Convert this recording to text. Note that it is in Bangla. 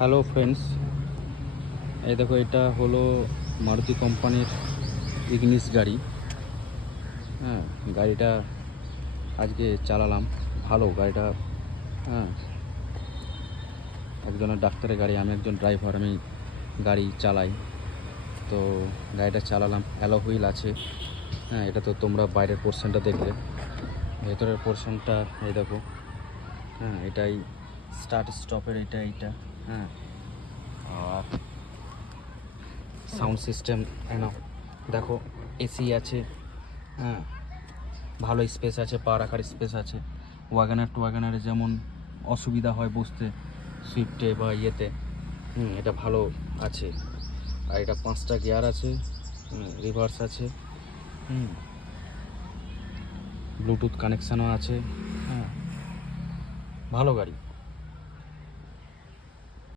হ্যালো ফ্রেন্ডস, এই দেখো এটা হলো মারুতি কোম্পানির ইগনিস গাড়ি। হ্যাঁ, গাড়িটা আজকে চালালাম, ভালো গাড়িটা। হ্যাঁ, একজনের ডাক্তারের গাড়ি, আমি একজন ড্রাইভার, আমি গাড়ি চালাই। তো গাড়িটা চালালাম, অ্যালো হুইল আছে। হ্যাঁ, এটা তো তোমরা বাইরের পোর্শনটা দেখলে, ভেতরের পোর্শনটা এই দেখো। হ্যাঁ, এটাই স্টার্ট স্টপের, এইটা। হ্যাঁ, আর সাউন্ড সিস্টেম এনাও দেখো, এসি আছে। হ্যাঁ, ভালো স্পেস আছে, পা রাখার স্পেস আছে। ওয়াগানারে যেমন অসুবিধা হয় বসতে, সুইফটে বা ইয়েতে, এটা ভালো আছে। আর এটা 5টা গিয়ার আছে, রিভার্স আছে, ব্লুটুথ কানেকশানও আছে। হ্যাঁ, ভালো গাড়ি।